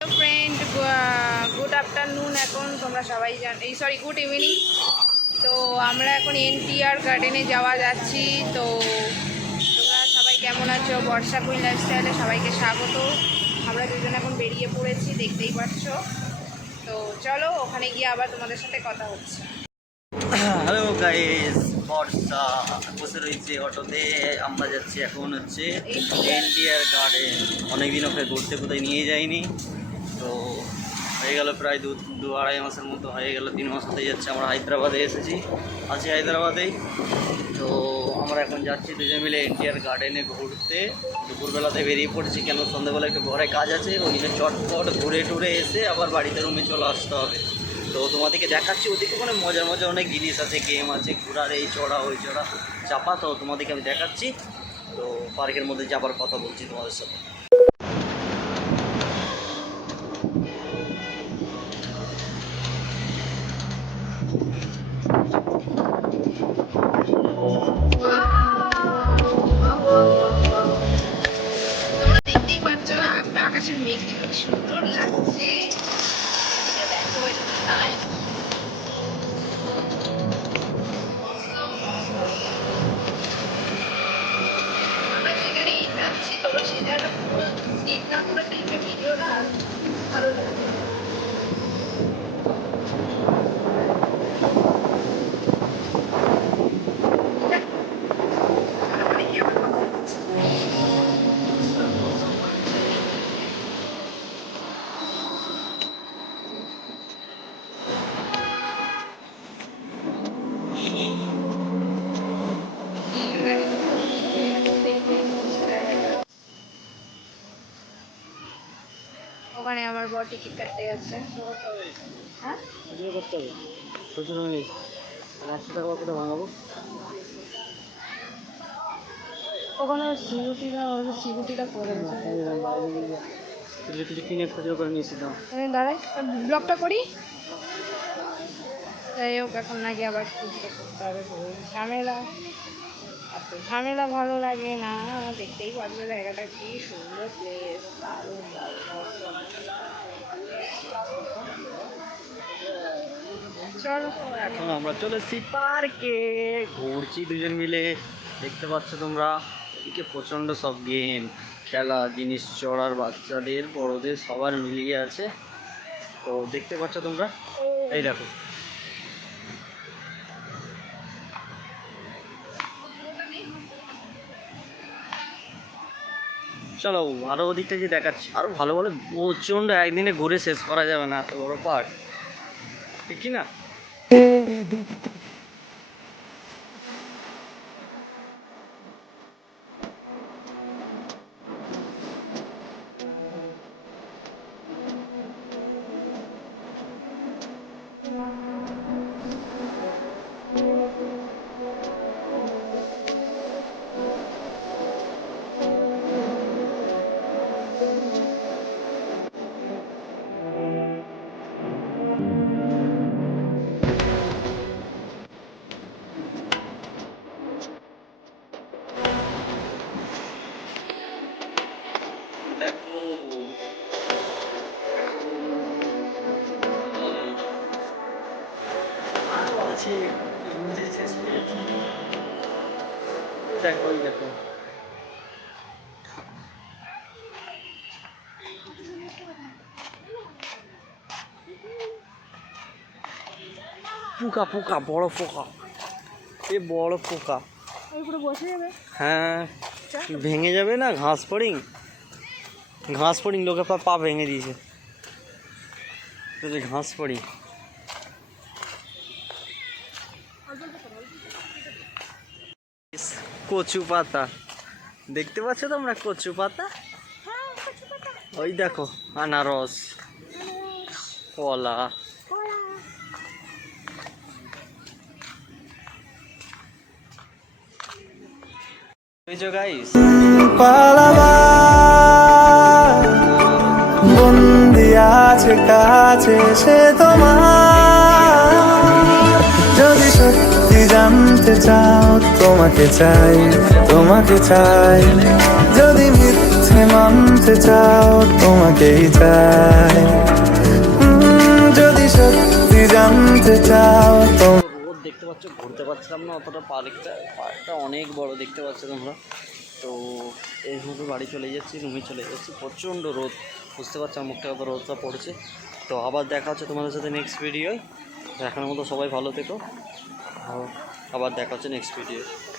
Friend, good afternoon. এখন তোমরা সবাই গুড ইভিনিং। তো আমরা এখন এনটিআর গার্ডেনে যাওয়া যাচ্ছি। তো তোমরা সবাই কেমন আছো? বর্ষা কুইন লাইফস্টাইলে সবাইকে স্বাগত। আমরা দুজন এখন বেরিয়ে পড়েছি, দেখতেই পাচ্ছ। তো চলো, ওখানে গিয়ে আবার তোমাদের সাথে কথা হচ্ছে। হ্যালো গাইস, বর্ষা বসে রয়েছে অটোতে। আমরা যাচ্ছি এখন হচ্ছে এনটিআর গার্ডেন। অনেকদিন ওখানে ঘুরতে কোথায় নিয়ে যাইনি। তো হয়ে গেল প্রায় দু আড়াই মাসের মতো হয়ে গেল, 3 মাস হতে যাচ্ছে। আমরা হায়দ্রাবাদে এসেছি, আছি হায়দ্রাবাদেই। তো আমরা এখন যাচ্ছি দুজন মিলে এনটিআর গার্ডেনে ঘুরতে। দুপুরবেলাতে বেরিয়ে পড়েছি, কেন সন্ধ্যাবেলা একটু ঘরে কাজ আছে। ওই জন্য চটপট ঘুরে টুরে এসে আবার বাড়িতে রুমে চলে আসতে হবে। তো তোমাদেরকে দেখাচ্ছি, ওদিকে মানে মজার মজার অনেক জিনিস আছে, গেম আছে, ঘোরার এই চড়া ওই চড়া চাপা। তো তোমাদেরকে আমি দেখাচ্ছি। তো পার্কের মধ্যে যাবার কথা বলছি তোমাদের সাথে। দেখতেই পাচ্ছ আকাশের মেঘ সুন্দর লাগছে। দেখো আমরা যেখানে যাচ্ছি, তোমরা সেই জায়গাটা পুরো স্কিপ না করে দেখবে ভিডিওটা, ভালো লাগবে। ওখানে আমার বর টিকিট কাটতে গেছে। হ্যাঁ, করতে হবে প্রচুর 100 টাকা করে ভাঙাবো। ওখানে সিকিউরিটিটা করে কিনে খুচরো করে নিয়েছিলাম। দাঁড়াই, ব্লগটা করি। যাই হোক, এখন নাকি আবার খুঁজতে করতে হবে, ঝামেলা। এত ঝামেলা ভালো লাগে না। দেখতেই পারবে জায়গাটা কি সুন্দর প্লেস, দারুণ দারুণ। চলো, এখন আমরা চলে এসেছি পার্কে, ঘুরছি দুজন মিলে। দেখতে পাচ্ছ তোমরা, এদিকে প্রচণ্ড সব গেম, খেলা জিনিস, চড়ার, বাচ্চাদের বড়দের সবার মিলিয়ে আছে। তো দেখতে পাচ্ছ তোমরা, এই দেখো। চলো আরও ওদিকটা যে দেখাচ্ছি, আরও ভালো ভালো প্রচণ্ড, একদিনে ঘুরে শেষ করা যাবে না এত বড় পার্ক, ঠিক কি না? দেখো দেখো, পোকা পোকা, বড় পোকা, এ বড় পোকা। বসে যাবে। হ্যাঁ, ভেঙে যাবে না, ঘাস পড়িং, ঘাস পড়িং, লোকে পা ভেঙে দিয়েছে। ঘাস পড়ি, কচু পাতা দেখতে পাচ্ছ তোমরা, কচু পাতা। ওই দেখো, আনারস, কলা। বন্দি আছে কাছে সে তোমার, যদি সত্যি জানতে চাও তোমাকে চাই, তোমাকে চাই। যদি মিথ্যে মানতে চাও তোমাকেই চাই, যদি সত্যি জানতে চাও রোদ দেখতে পাচ্ছ, ঘুরতে পারছিলাম না অতটা। পার্কটা অনেক বড় দেখতে পাচ্ছ তোমরা। তো এইভাবে বাড়ি চলে যাচ্ছি, রুমে চলে যাচ্ছি। প্রচণ্ড রোদ, বুঝতে পারছো আমার মুখটা কত রোদটা পড়ছে। তো আবার দেখা হচ্ছে তোমাদের সাথে নেক্সট ভিডিওয়। এখনের মতো সবাই ভালো থেকো, আবার দেখা হচ্ছে নেক্সট ভিডিও।